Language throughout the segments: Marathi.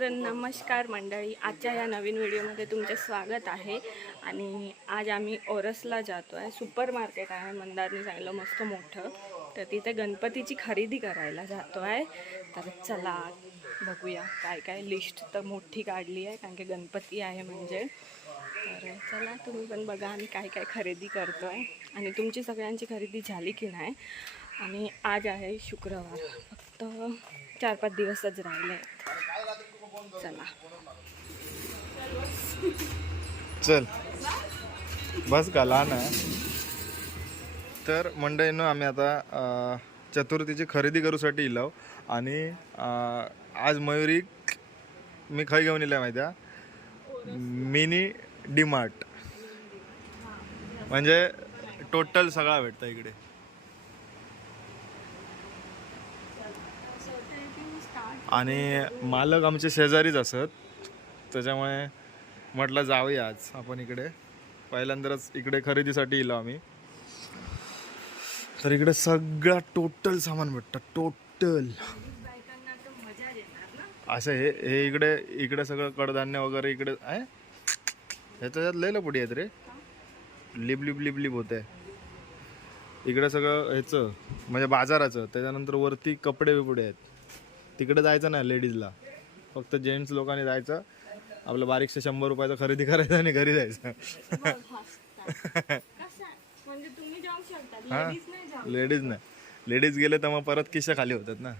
तर नमस्कार मंडळी. आजच्या या नवीन व्हिडिओमध्ये तुमचे स्वागत आहे. आणि आज आम्ही ओरसला जातो आहे सुपर मार्केट आहे. मंदारने सांगितलं मस्त मोठं. तर तिथे गणपतीची खरेदी करायला जातो आहे तर चला बघूया काय काय लिस्ट तर मोठी काढली आहे कारण की गणपती आहे म्हणजे. तर चला तुम्ही पण बघा आम्ही काय काय खरेदी करतो आहे आणि तुमची सगळ्यांची खरेदी झाली की नाही. आणि आज आहे शुक्रवार. फक्त चार पाच दिवसच राहिले. आहेत चला. चल. बस का लहान आहे. तर मंडळीनं आम्ही आता चतुर्थीची खरेदी करूसाठी इलो आणि आज मयुरी मी खय घेऊन इला माहिती आहे मिनी डीमार्ट. म्हणजे टोटल सगळा भेटतं इकडे. आणि मालक आमचे शेजारीच असत. त्याच्यामुळे म्हटलं जाऊया आज आपण इकडे. पहिल्यांदाच इकडे खरेदीसाठी येलो आम्ही. तर इकडे सगळा टोटल सामान भेटतं. टोटल असं हे हे इकडे इकडे सगळं कडधान्य वगैरे इकडे आहे? ह्याच्यात लय पुढे आहेत रे. लिप लिप लिप लिप होत. आहे इकडे सगळं ह्याचं म्हणजे बाजाराचं त्याच्यानंतर वरती कपडे बिपडे आहेत. तिकडे जायचं नाही लेडीजला. फक्त जेंट्स लोकांनी जायचं आपलं बारीकशे शंभर रुपयाचं खरेदी करायचं आणि घरी जायचं. आहे? म्हणजे हा. लेडीज नाही. लेडीज गेले तर मग परत किस्से खाली होतात ना.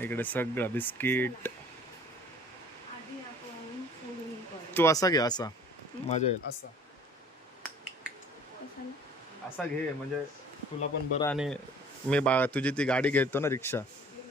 इकडे सगळं बिस्किट. तू असा घे असा. मजा येईल. असा? असा घे म्हणजे तुला पण बरं आणि मी बा तुझी ती गाडी घेतो ना रिक्षा.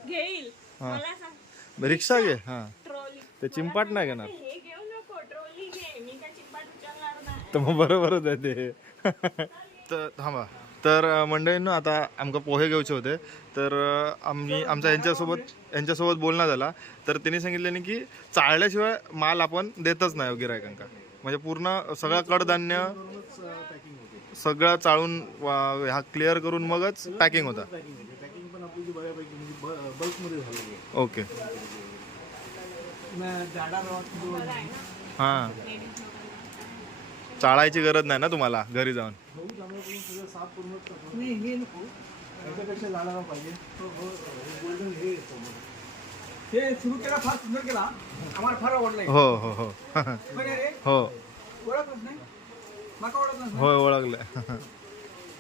घेईल. हा. मला सांग. रिक्षा घे हा. ट्रॉली. ते चिंपाट नाही घेणार. हे घेऊ नको ट्रॉली घे. मी काय चिंपाट उचलणार नाही. तर मग बरोबरच आहे ते. तर थांबा. तर अं, मंडळींनो आता आमका पोहे घेऊचे होते. तर अं, आम्ही आमचा यांच्यासोबत यांच्यासोबत बोलणं झाला. तर त्यांनी सांगितलं की चाळल्याशिवाय माल आपण देतच नाही गिरायकांका. म्हणजे पूर्ण सगळं कडधान्य सगळं चाळून वा- हा क्लिअर करून मगच पॅकिंग होता. पॅकिंग पण आपली जी बऱ्यापैकी म्हणजे बल्कमध्ये झालेली आहे ओके न जाडा रवा किलो हां. चाळायची गरज नाही ना तुम्हाला घरी जाऊन? गहू सगळं साफ करूनच नाही हे नको. जाडा रवा पाहिजे. गोल्डन हे येतो मला. हे सुरू केला फार सुंदर केला. आम्हाला फार हो हो हो. हो. ओळखलंच नाही? माका होय ओळखलं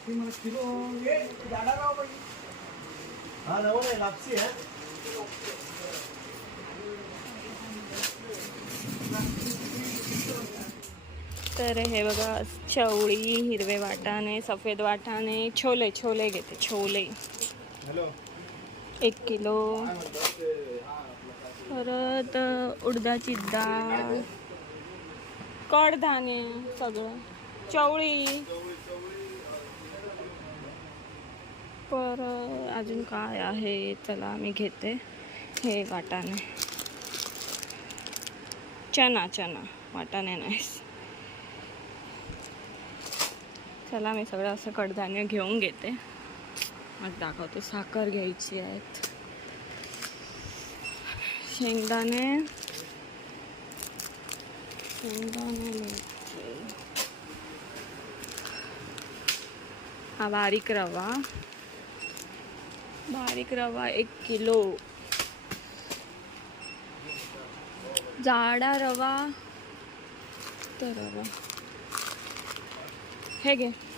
ते मला किलो हे जाडा रवा पाहिजे हा रवा नाही लापसी आहे. तर हे बघा चवळी हिरवे वाटाणे सफेद वाटाणे छोले छोले घेते छोले. हॅलो. एक किलो. परत उडदाची डाळ कडधान्य सगळं. चवळी. पर अजून काय आहे? चला मी घेते. हे वाटाणे. चना चना. वाटाणे नाही चला मी सगळं असं कडधान्य घेऊन घेते. मग दाखवतो साखर घ्यायची आहेत. शेंगदाणे. शेंगदाणे हा बारीक रवा. बारीक रवा एक किलो. जाडा रवा. तर रवा. हे घे.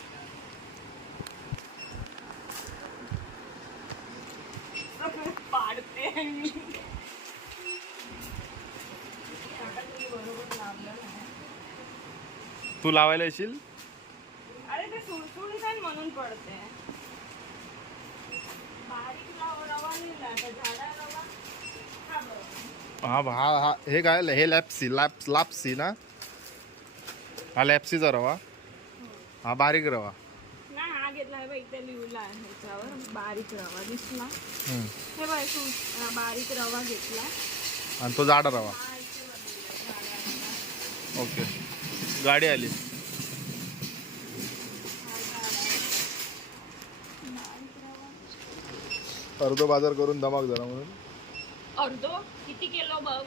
तू लावायला येशील? अरे ते सुळसुळीत आहे म्हणून पडते. बारीक रवा रवा नाही लागत, जाडा रवा. हा बरोबर. हा हा हा. हे काय हे लॅप्सी लॅप लापसी ना? हा लॅप्सीचा रवा. हा. बारीक रवा. नाही हा घेतला हे बघ इथे लिहिला आहे ह्याच्यावर. बारीक रवा दिसला. हम्म. हे बघ सु- हा, बारीक रवा घेतला. आणि तो जाडा रवा. हा इथे जाडा रवा. ओके. गाडी आली. अर्धो बाजार करून धमाक झाला म्हणून. अर्धो? किती किलो बघ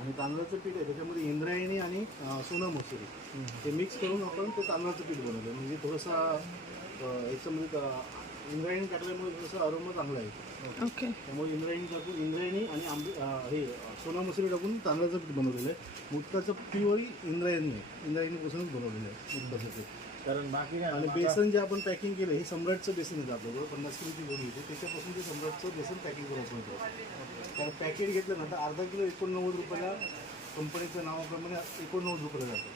आणि तांदळाचं पीठ आहे त्याच्यामध्ये इंद्रायणी आणि सोना मसुरी. ते मिक्स करून आपण ते तांदळाचं पीठ बनवलं म्हणजे थोडंसं याच्यामध्ये इंद्रायणी टाकल्यामुळे थोडंसं अरोमा चांगला आहे ओके त्यामुळे इंद्रायणी टाकून इंद्रायणी आणि आंबे हे सोना मसुरी टाकून तांदळाचं पीठ बनवलेलं आहे. मुक्ताचं प्युअर इंद्रायणी आहे. इंद्रायणीपासूनच बनवलेलं आहे. मुक्ताचं पीठ. कारण बाकी आणि बेसन जे आपण पॅकिंग केलं हे सम्राटचं बेसन आहे आपल्याजवळ पन्नास किलोची गोणी होती. त्याच्यापासून ते सम्राटचं बेसन पॅकिंग करून आपण कारण पॅकेट घेतलं ना तर अर्धा किलो एकोणनव्वद रुपयाला कंपनीच्या नावाप्रमाणे एकोणनव्वद रुपयाला जातं.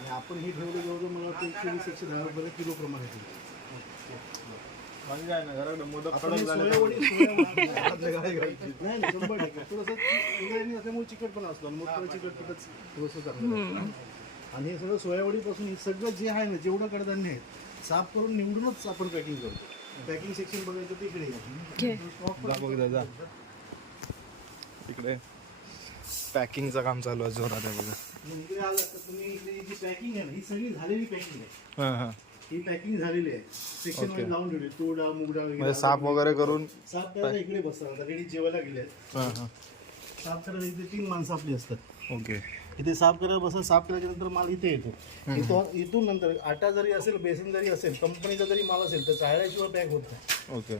आणि आपण हे ठेवलं जवळजवळ मला वाटतं एकशे वीस एकशे दहा रुपयाला किलो प्रमाणे ठेवतो बाकी काय ना घराकडे मोदक कडक. नाही शंभर टक्के. थोडंसं इंग्रजी असल्यामुळे चिकटपणा असतो आणि मोठं चिकटपणच थोडंसं चांगलं आणि हे सगळं सोयावडीपासून हे सगळं जे आहे ना जेवढं कडधान्य आहे साफ करून निवडूनच आपण पॅकिंग करतो. पॅकिंग सेक्शन बघायचं तिकडे घे जा बघ दादा इकडे. पॅकिंगचं काम चालू आहे जोरात आहे बघा. मग इकडे आलं तर तुम्ही इकडे जी पॅकिंग आहे ना ही सगळी झालेली पॅकिंग आहे. हां हां. ही पॅकिंग झालेली आहे. सेक्शनमध्ये. लावून ठेवली तूर डाळ मूग डाळ वगैरे म्हणजे साफ वगैरे करून साफ करायला इकडे बसतात आता रेडी जेवायला गेले. हां हां. साफ करायला इथे तीन माणसं आपली असतात. ओके इथे साफ करायला बसत साफ केल्याच्यानंतर माल इथे येतो. इथून इथून नंतर आटा जरी असेल बेसन जरी असेल कंपनीचा जरी माल असेल तर चाळल्याशिवाय पॅक होत नाही. ओके.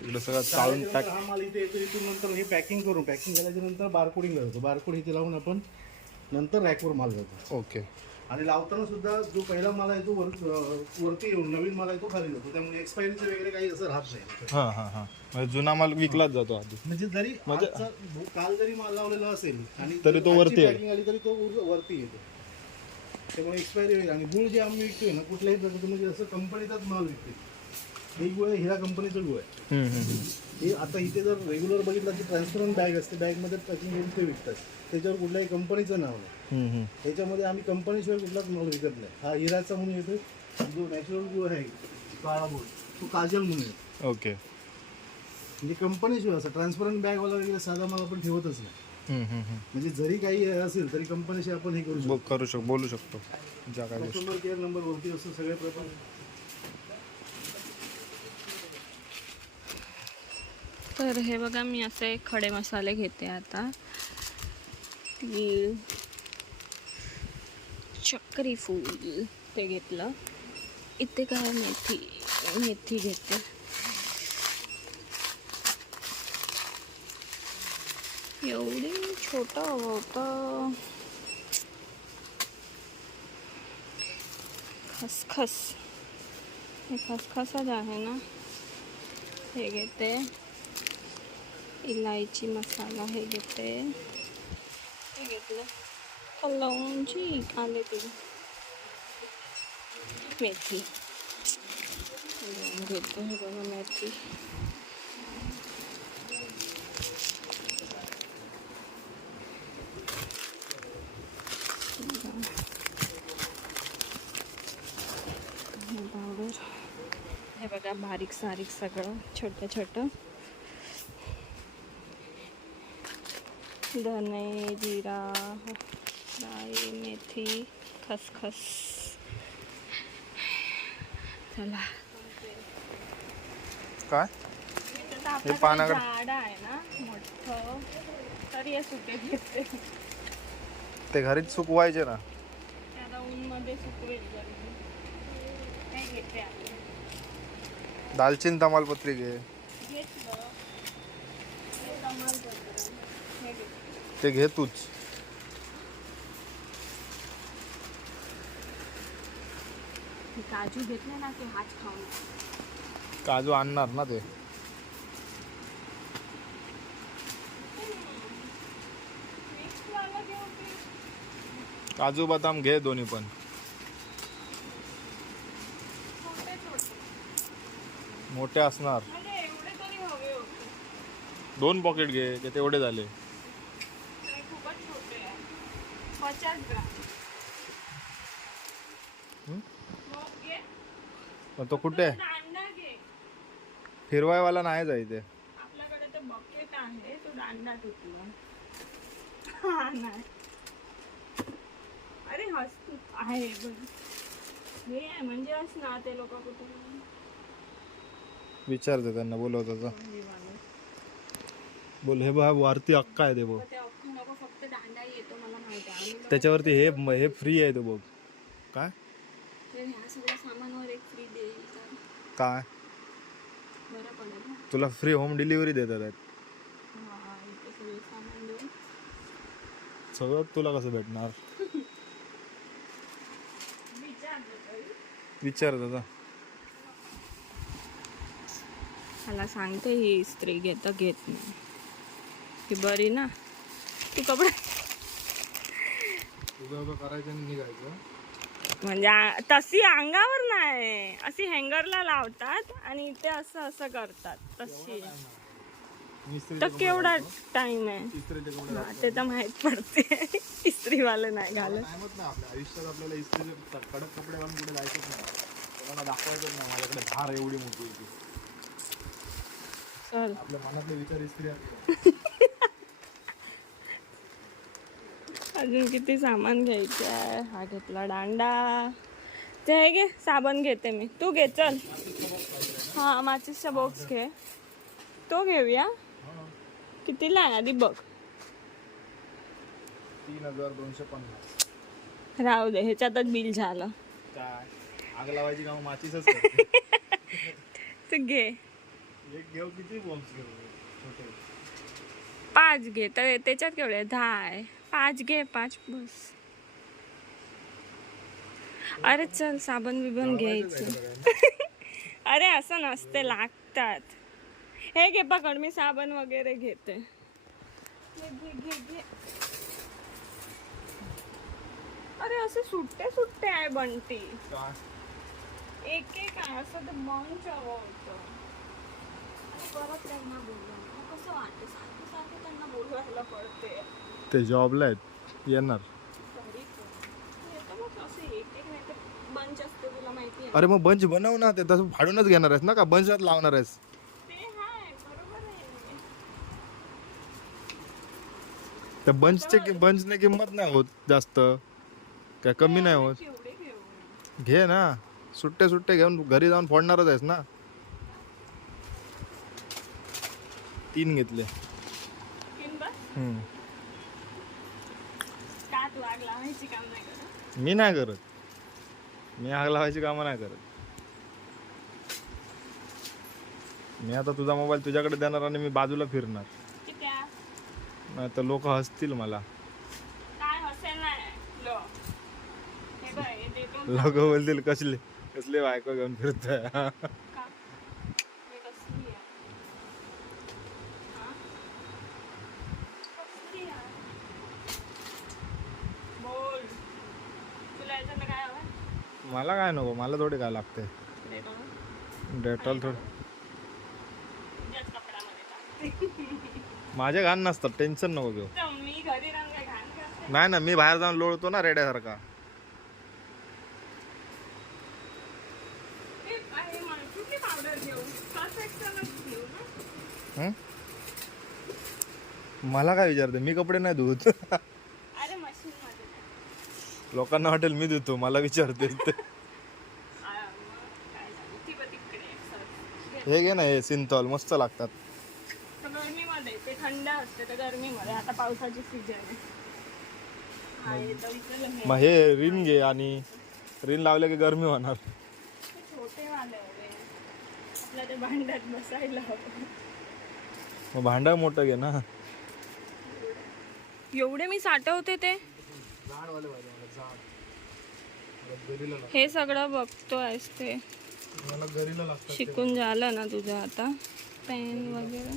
इकडे सगळं चाळून चाळल्याच्या पॅक नंतर हा माल इथे येतो इथून नंतर हे पॅकिंग करून पॅकिंग झाल्याच्यानंतर बारकोडिंग जातो बारकोड इथे लावून आपण नंतर रॅकवर माल जातो. ओके. आणि लावताना सुद्धा जो पहिला माल आहे तो वर वरती येऊन नवीन माल आहे तो खाली जातो. त्यामुळे एक्सपायरीचं वगैरे काही असं राहत नाही. हां हां हां. म्हणजे जुना माल विकलाच जातो आधी. म्हणजे जरी आजचा काल जरी माल लावलेला असेल आणि तरी तो आजची वरती packing आली तरी तो वर- वरती येतो. त्यामुळे एक्सपायरी होईल. आणि गुळ जे आम्ही विकतोय ना कुठल्याही प्रकारचं म्हणजे असं कंपनीचाच माल विकते हे गुळ आहे हिरा कंपनीचं गुळ आहे. हम्म, हम्म, हम्म. हे आता इथे जर रेग्युलर बघितलं की ट्रान्सपरंट बॅग असते. बॅगमध्ये पॅकिंग करून ते विकतात. त्याच्यावर कुठल्याही कंपनीचं नाव नाही. त्याच्यामध्ये आम्ही कंपनीशिवाय कुठलाच माल विकत नाही. हा हिराचा म्हणून येतो जो नॅचरल गुळ आहे काळा गुळ. तो काजल म्हणून येतो ओके. म्हणजे कंपनीशिवाय असं ट्रान्सपरंट बॅगवाला वगैरे साधा माल आपण ठेवतच नाही. हम्म, हम्म, हम्म. म्हणजे जरी काही असेल तरी कंपनीशी आपण हे करू शकतो. करू शकतो बोलू शकतो. कस्टमर केअर नंबर वरती असतो सगळे प्रकार. तर हे बघा मी असे खडे मसाले घेते आता. तीळ चक्री फूल ते घेतलं. काय मेथी मेथी घेते. एवढी छोटं हवं होतं. खसखस. हे खसखसच आहे ना. हे घेते. इलायची मसाला हे घेते. हे कलौंजी कांदे ते मेथी घेतो हे बघा मेथी पावडर हे बघा बारीक सारीक सगळं छोटं छोटं धने जिरा राई मेथी खसखस. चला. काय? हे पानाकडे- झाड आहे ना मोठं. तरी हे सुके घेते ते घरीच सुकवायचे ना. त्याला ऊनमध्ये सुकवेल जरी काय घेते आता दालचिनी तमालपत्री घे. घेतलं. हे हे घे. ते घे तूच. काजू घेतले ना की हात खाऊन. काजू आणणार ना ते. काजू बदाम घे दोन्ही पण. मोठे असणार. म्हणजे दोन पॉकेट घे ते तेवढे झाले. ते खूपच छोटे आहे. पचास ग्राम. मग तो कुठे आहे? दांडा घे फिरवायवाला नाही जाय ते आपल्याकडे तर बकेट आहे तो दांडा तुटला. हा नाही अरे हस आहे बघ. हे आहे म्हणजे ना ते लोक कुठे विचारते त्यांना बोलवत होता हे. बोल हे बा वरती अक्का आहे ते बघ. ते अख्खा नको फक्त दांडा येतो मला माहिती आहे. आम्ही त्याच्यावरती हे हे फ्री आहे तो बघ. काय? ह्या सगळ्या सामानावर एक काय? बरं पडेल ना. तुला फ्री होम डिलिव्हरी देतात आहेत. हा इथे सगळे सामान देऊन. सगळं तुला कसं भेटणार? विचार दादा. मला सांगते ही स्त्री घेतं घेत नाही. ती बरी ना. तू कपडे उभं उभं करायचं आणि निघायचं. म्हणजे तशी अंगावर नाही. अशी हँगरला लावतात आणि इथे असं असं करतात. तशी. तर केवढा टाइम आहे? ते तर माहीत पडते. इस्त्रीवाले नाही घालत. आयुष्यात आपल्याला इस्त्रीचे कडक कपडे घालून कुठे जायचंच नाही. दाखवायचंच नाही. माझ्याकडे धार एवढी मोठी होती. आपल्या मनातले विचार इस्त्री असतात अजून किती सामान घ्यायचे आहे? हा घेतला दांडा ते हे घे साबण घेते मी. तू घे चल. हा माचीसचा बॉक्स घे. तो घेऊया. कितीला आहे? आधी बघ. तीन हजार दोनशे पन्नास. राहू दे ह्याच्यातच बिल झालं. काय? आग लावायची कामं माचीसच करते. तू घे. एक घेऊ किती बॉम्ब्स घेऊ? छोटे. पाच घे तर त्याच्यात केवढे? दहा आहे. पाच घे पाच बस. अरे चल साबण बिबन घ्यायचं अरे असं नसते लागतात. हे घे पकड मी साबण वगैरे घेते. घे, घे, घे. अरे असे सुट्टे सुट्टे आहे बंटी. एक एक आहे असं तर मंच हवं होतं. परत त्यांना बोलवलं कसं वाटते? सारखं सारखं त्यांना बोलवायला पडते. ते जॉबला आहेत. येणार. अरे मग बंच बनव ना ते तसं फाडूनच घेणार आहेस ना का? बंचात लावणार आहेस. ते हाय बरोबर आहे त्या बंचचे बंचने किंमत नाही होत जास्त. काय कमी नाही होत. घे ना. सुट्टे सुट्टे घेऊन घरी जाऊन फोडणारच आहेस ना. तीन घेतले किन बस हम्म. का तू आग लावायची काम नाही करत. मी नाही करत. मी आग लावायची कामं नाही करत. मी आता तुझा मोबाईल तुझ्याकडे देणार आणि मी बाजूला फिरणार. नाही तर लोक हसतील मला. काय हसेल नाही. लो. हे बघ हे देतो. लोक बोलतील कसले कसले बायको घेऊन फिरतोय का हे कसली आहे हा? कसली आहे? बोल तुला याच्यातलं काय हवं मला काय नको मला थोडी काय लागते देतो. डेटॉल थोडं. माझे घाण नसतात टेन्शन नको घेऊ. नाही ना मी बाहेर जाऊन लोळतो ना रेड्यासारखा. मला काय विचारते? मी कपडे नाही धुत. लोकांना वाटेल मी धुतो मला विचारते ते. आ, मग काय झालं ती बघ तिकडे सर्फ घे. हे घे ना हे सिंथॉल मस्त लागतात. तर गरमीमध्ये ते थंड असते तर गरमीमध्ये आता पावसाची सीजन आहे. हा, इकडे हे. मग हे रिन घे आणि रिन लावले की गरमी होणार. ते छोटे वाले आपल्या ते भांड्यात बसायला हवं. मग भांडा मोठं घे ना. एवढे मी साठवते ते? हे सगळं ते. मला गरीला लागतात शिकून झालं ना तुझं आता. पेन वगैरे.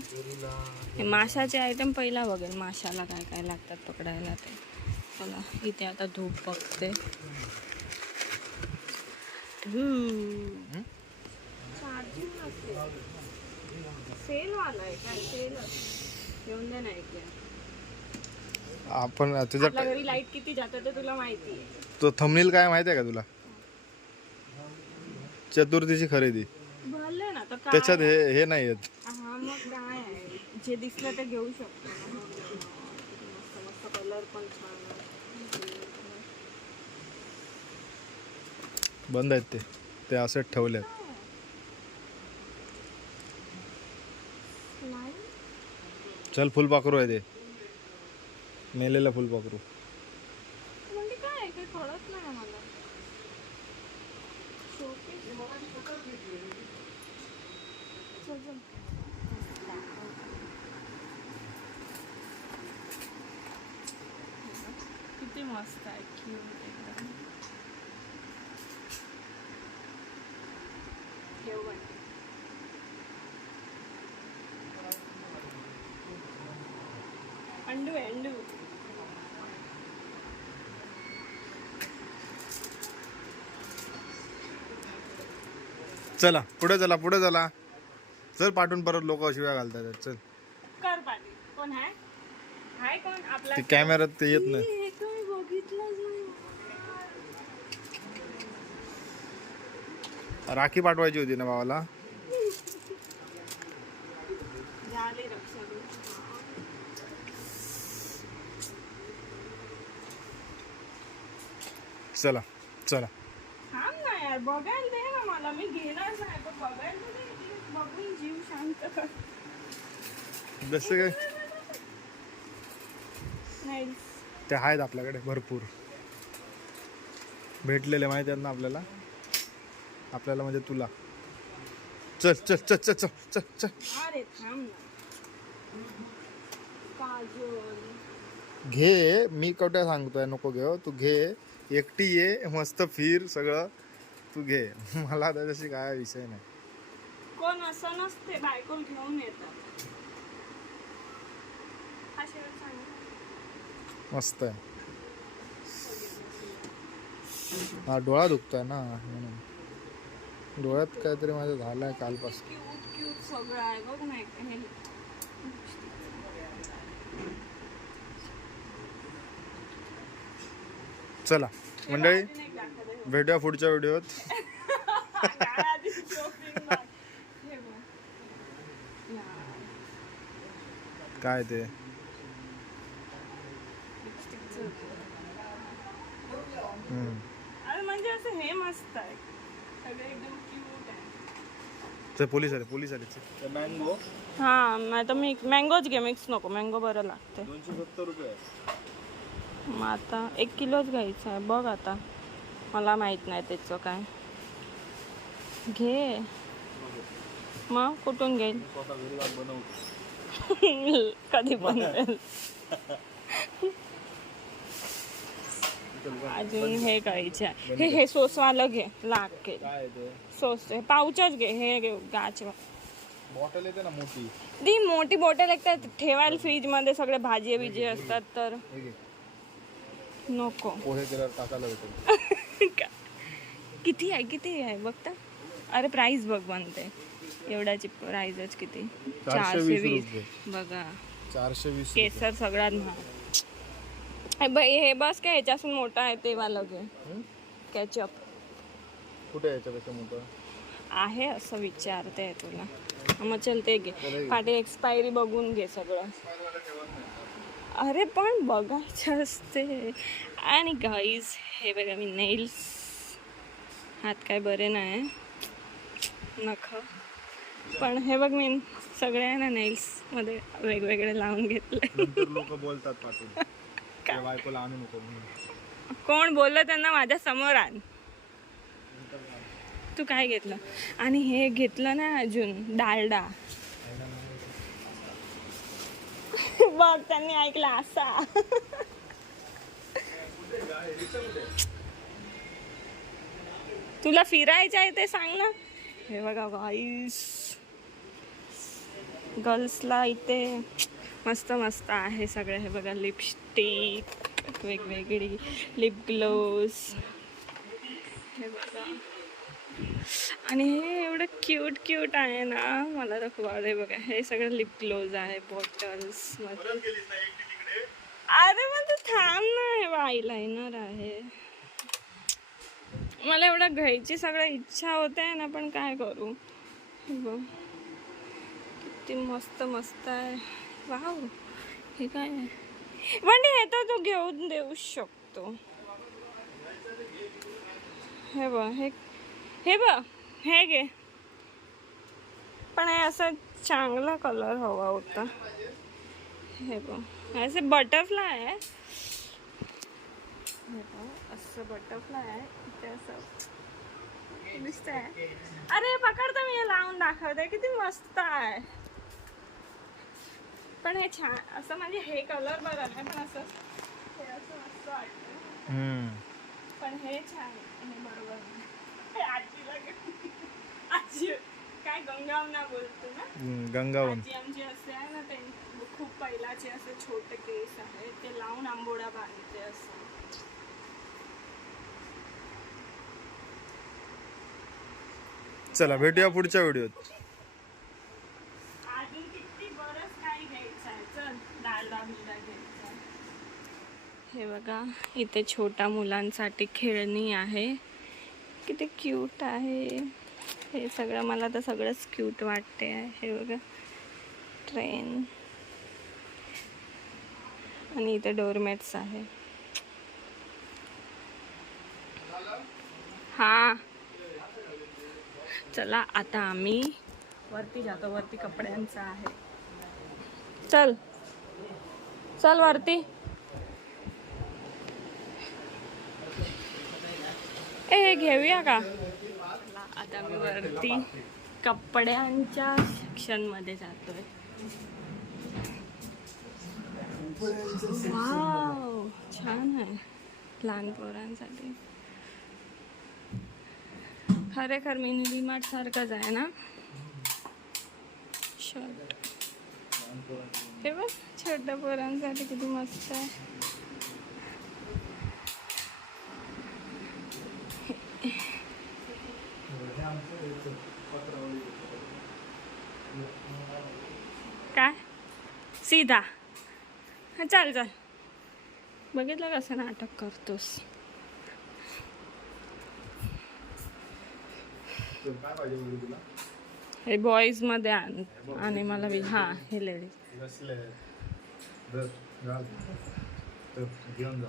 हे माशाचे आयटम पहिला बघेल. माशाला काय काय लागतात पकडायला ते. चला इथे आता धूप बघते. सेल वाला आहे काय सेल घेऊन दे नाही की आपण तुझा आपल्या घरी लाइट किती जातं ते तुला माहिती आहे. तो थंबनील काय माहिती आहे का तुला? चतुर्थीची खरेदी. भरले ना तर काय? त्याच्यात हे हे नाही येत हा मग काय आहे? जे दिसलं ते घेऊ शकतो मस्त मस्त कलर पण छान आहे. बंद आहेत ते. ते असेच ठेवलेत नाही. चल फुलपाखरू आहे ते. मेलेलं फुलपाखरू. म्हणजे काय आहे? काही कळत नाही मला Showpiece. चल, चल. किती मस्त आहे क्यूट एकदम ठेव बंटी. अंडू आहे अंडू चला पुढे चला पुढे चला चल पाठवून परत लोक शिव्या घालतात चल. कर पाणी. कोण हाय? कोण? आपला ते कॅमेऱ्यात ते येत नाही. हे तुम्ही बघितलंच नाही. राखी पाठवायची होती ना भावाला? झाली चला चला. थांब ना यार बघायला दे ना मला. मी घेणार नाही पण बघायला दे. जीव शांत कर. जसं काय? नाही ते आहेत आपल्याकडे भरपूर. भेटलेले माहिती आहेत ना आपल्याला? आपल्याला म्हणजे तुला. चल चल चल चल चल चल चल. अरे थांब ना. काजल. घे मी कुठे सांगतोय नको घेऊ. तू घे एकटी ये मस्त फिर सगळं. तू घे. मला त्याच्याशी काय विषय नाही. कोण असं नसते बायको घेऊन येतात. हा शेवट मस्त आहे. हा डोळा दुखतोय ना म्हणून. डोळ्यात काहीतरी माझं झालंय कालपासून. क्यूट क्यूट सगळं आहे. बघ ना एक हे. चला मंडळी अजून एक दाखवते बघ. भेटूया पुढच्या व्हिडिओत. आधी. हे बघ. यार, काय ते? म्हणजे असं हे मस्त आहे. सगळं एकदम क्यूट आहे. चल पोलीस आले पोलीस आले. मँगो हा नाही तर मी मँगोच घे मिक्स नको. मँगो बरं लागते दोनशे सत्तर रुपये. मग आता एक किलोच घ्यायचं आहे. बघ आता. मला माहीत नाही त्याचं काय. घे. मग कुठून घेईल? कधी बनवेल अजून हे आहे. हे हे सोसवालं घे लागेल काय ते? सोस हे पाऊचच घे हे घे गाच बॉटल येते ना मोठी? ती मोठी बॉटल एक तर ठेवायला फ्रीजमध्ये सगळे भाजी बिजी असतात तर. नको. पोहे केल्यावर टाकायला भेटेल का- किती आहे किती आहे? बघता. अरे प्राइस बघ बनते. एवढ्याची प्राइसच किती? चारशे वीस. बघा. चारशे वीस केसर सगळ्यात महाग हे हे बस काय ह्याच्यासून मोठा आहे ते वालं घे. कॅचअप कुठे आहे याच्यापेक्षा मोठं? आहे असं विचारते तुला. मग चल ते घे. पाठी एक्सपायरी बघून घे सगळं. अरे पण बघायचं असते. आणि गाईज हे बघा मी नेल्स हात काय बरे नाही. नख. पण हे बघ मी सगळे आहे ना नेल्समध्ये वेगवेगळे लावून घेतले. लोक बोलतात पाठवून. त्या बायकोला आणू नको म्हणून. कोण बोललं त्यांना माझ्यासमोर आण. तू काय घेतलं? आणि हे घेतलं ना अजून डालडा. बघ त्यांनी ऐकला असा. तुला फिरायचं आहे ते सांग ना. हे बघा गाईस गर्ल्सला इथे मस्त मस्त आहे सगळं. हे बघा लिपस्टिक वेगवेगळी लिप ग्लोज हे बघा. आणि हे एवढं क्यूट क्यूट आहे ना मला तर खूप आवडे बघा हे सगळं लिप ग्लोज आहे बॉटल्स अरे मग थांब ना हे आयलायनर आहे. मला एवढं घ्यायची सगळं इच्छा होते ना पण काय करू? बघ. किती मस्त मस्त आहे. वाव. हे काय आहे? वंडी हे तर तू घेऊन देऊ शकतो. हे बघ हे हे बघ हे घे. पण हे असं चांगला कलर हवा होता. हे बघ असे बटरफ्लाय आहे. हे असं बटरफ्लाय आहे. इथे असं आहे अरे पकडतो मी हे लावून दाखवते. किती मस्त आहे. पण हे छान असं म्हणजे हे कलर बघा नाही पण असं हे असं मस्त वाटतं. पण हे छान हे बरोबर आजीला. आजी काय गंगावना बोलतो ना? गंगावन. आजी आमची असे आहे ना ते खूप पहिलाचे असे छोटे केस आहे ते लावून आंबोडा बांधते असं. चला भेटूया पुढच्या व्हिडिओत अजून किती बरंच काही घ्यायचं आहे चल दादा बिल्डा घ्यायचा हे बघा इथे छोट्या मुलांसाठी खेळणी आहे. किती क्यूट आहे. हे सगळं मला तर सगळंच क्यूट वाटते आहे हे बघा ट्रेन आणि इथे डोरमॅट्स आहे. हा. चला आता आम्ही वरती जातो. वरती कपड्यांचं आहे. चल. चल वरती. हे घेऊया का? आता मी वरती कपड्यांच्या सेक्शनमध्ये जातोय. वाव छान आहे. लहान पोरांसाठी. खरेखर मी डीमार्ट सारखंच आहे ना? शर्ट हे बघ छोट्या पोरांसाठी किती मस्त आहे. काय? सीधा. हा चाल चाल. बघितलं कसं नाटक करतोस? हे बॉईजमध्ये आण आणि मला हा हे लेडीज घेऊन जा.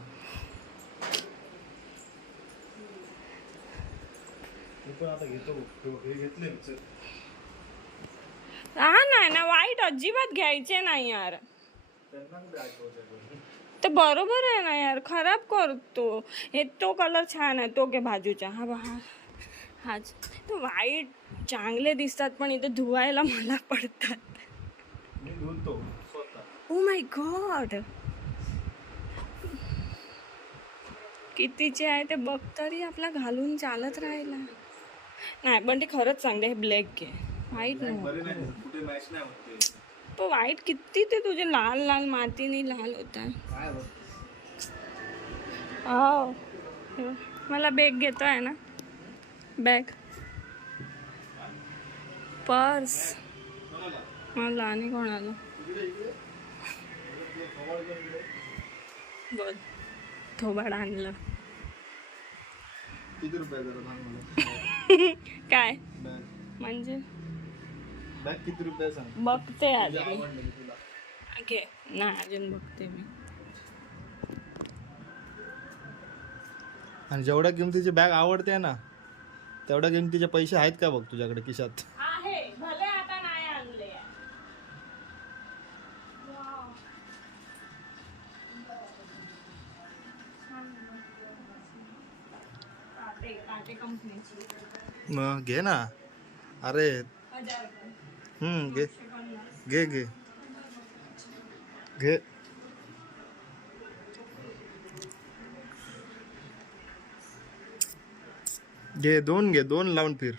मी पण आता घेतो हे घेतले. हा नाही ना वाईट अजिबात घ्यायचे नाही यार. ते बरोबर आहे ना यार खराब करतो. हे तो कलर छान आहे तो घे बाजूचा. हा बा हा. हाच. तो वाईट चांगले दिसतात पण इथे धुवायला मला पडतात. ओ माय गॉड कितीचे आहे ते बघ तरी आपला घालून चालत राहिला. नाही पण ते खरंच सांगते हे ब्लॅक घे वाईट नाही. तो. वाईट किती ते तुझे लाल लाल मातीने लाल होता. हो. मला बॅग घेतो आहे ना? बॅग पर्स मला आणि कोणाला? बोल थोबाड आणलं. काय? बॅग. म्हणजे? किती रुपये बघते तुला. घे नाही अजून बघते मी. आणि जेवढ्या किमतीची बॅग आवडते ना तेवढ्या किमतीचे पैसे आहेत का बघ तुझ्याकडे खिशात? मग घे ना. अरे. हम्म घे. घे घे. घे. घे दोन घे दोन लावून फिर.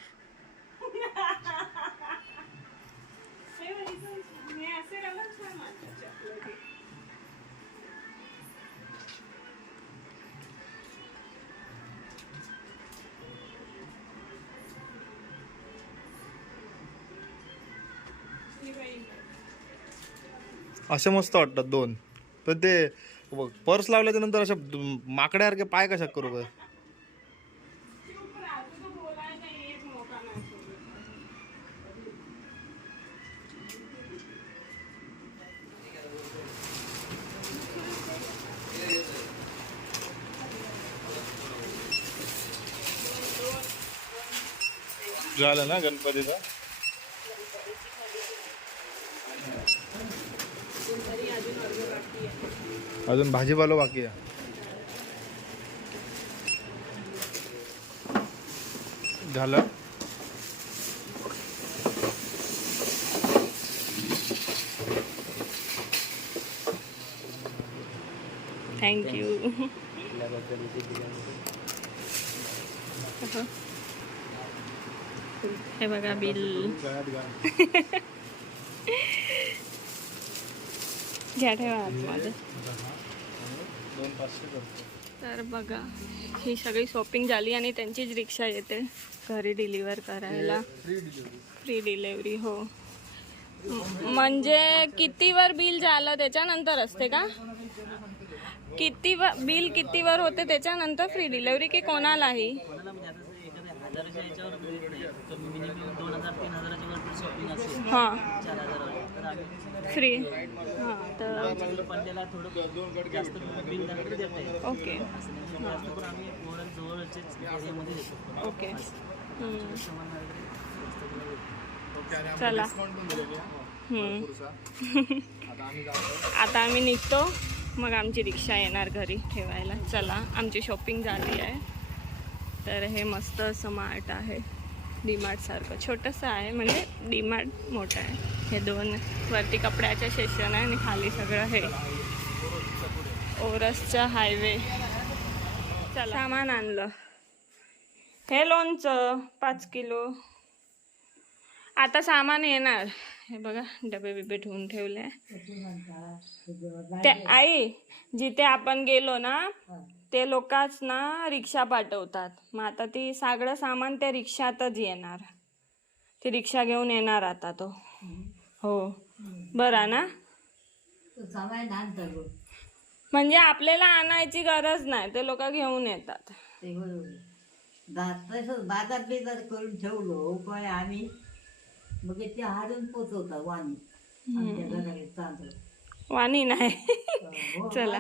असे मस्त वाटतात दोन. पण ते पर्स लावल्याच्या नंतर अशा माकड्यासारखे पाय कशा करू ग? झालं ना गणपतीचा? अजून भाजीपाला बाकी आहे. झालं? थँक्यू हे बघा बिल. घ्या ठेवा आतमध्ये. तर बघा ही सगळी शॉपिंग झाली आणि त्यांचीच रिक्षा येते घरी डिलिव्हर करायला. फ्री डिलेवरी हो. म्हणजे कितीवर बिल झालं त्याच्यानंतर असते का? किती व- बिल कितीवर होते त्याच्यानंतर फ्री डिलेवरी की कोणालाही? कोणाला म्हणजे हां. फ्री हां तर थोडं जास्त बिल देता ओके जास्त आम्ही एरियामध्ये देतो ओके. चला. हम्म. आता आम्ही निघतो. मग आमची रिक्षा येणार घरी ठेवायला. चला आमची शॉपिंग झाली आहे. तर हे मस्त असं मार्ट आहे. डीमार्ट सारखं. छोटंसं आहे म्हणजे डीमार्ट मोठं आहे. हे दोन वरती कपड्याच्या सेशन आहे आणि खाली सगळं हे. ओरसचं हायवे चला. सामान आणलं. हे लोणचं पाच किलो. आता सामान येणार. हे बघा डबे बिबे ठेवून ठेवले. ते आई जिथे आपण गेलो ना ते लोकच ना रिक्षा पाठवतात. मग आता ती सगळं सामान त्या रिक्षातच येणार. ती रिक्षा घेऊन येणार आता तो. हो. बरं ना. म्हणजे आपल्याला आणायची गरज नाही. ते लोक घेऊन येतात. ते बरोबर. दा- तसंच बाजार बिजार करून ठेवलो. पण आम्ही मग ते हारून पोचवतात वाणी. आमच्या घराकडे तांदूळ वाणी नाही. हो, चला.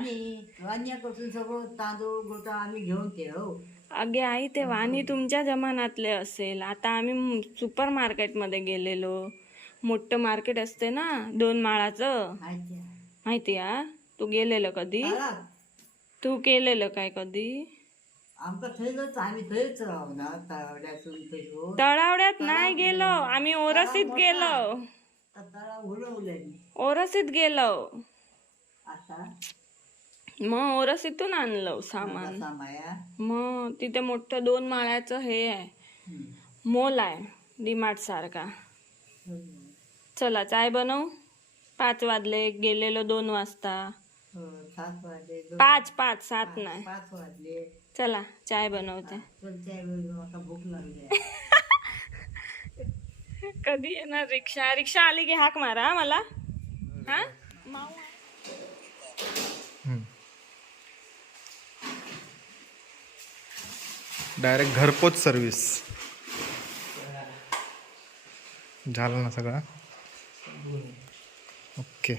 सगळं तांदूळ गोटा आम्ही घेऊन ठेव अगे आई ते वाणी तुमच्या जमान्यातले असेल. आता आम्ही सुपर मार्केटमध्ये गेलेलो. मोठं मार्केट असते ना दोन माळाचं. माहिती आहे. तू गेलेलं कधी? तू केलेलं काय कधी? ठेवू तळावड्यात नाही गेलो. आम्ही ओरसीत गेलो. उडवलं ओरसीत गेलो आता? मग ओरसीतून आणलं सामान. सामाया? मग तिथे मोठं दोन माळ्याचं हे आहे. मोल आहे डीमार्ट सारखा. चला चाय बनव. पाच वाजले गेलेलो दोन वाजता. हो, सात वाजले दोन- पाच पाच सात नाही. पाच वाजले. चला चाय बनवते. भूक लागली. कधी येणार रिक्षा? रिक्षा आली की हाक मारा हा मला. हा? माऊ डायरेक्ट घरपोच सर्व्हिस झालं ना सगळं? ओके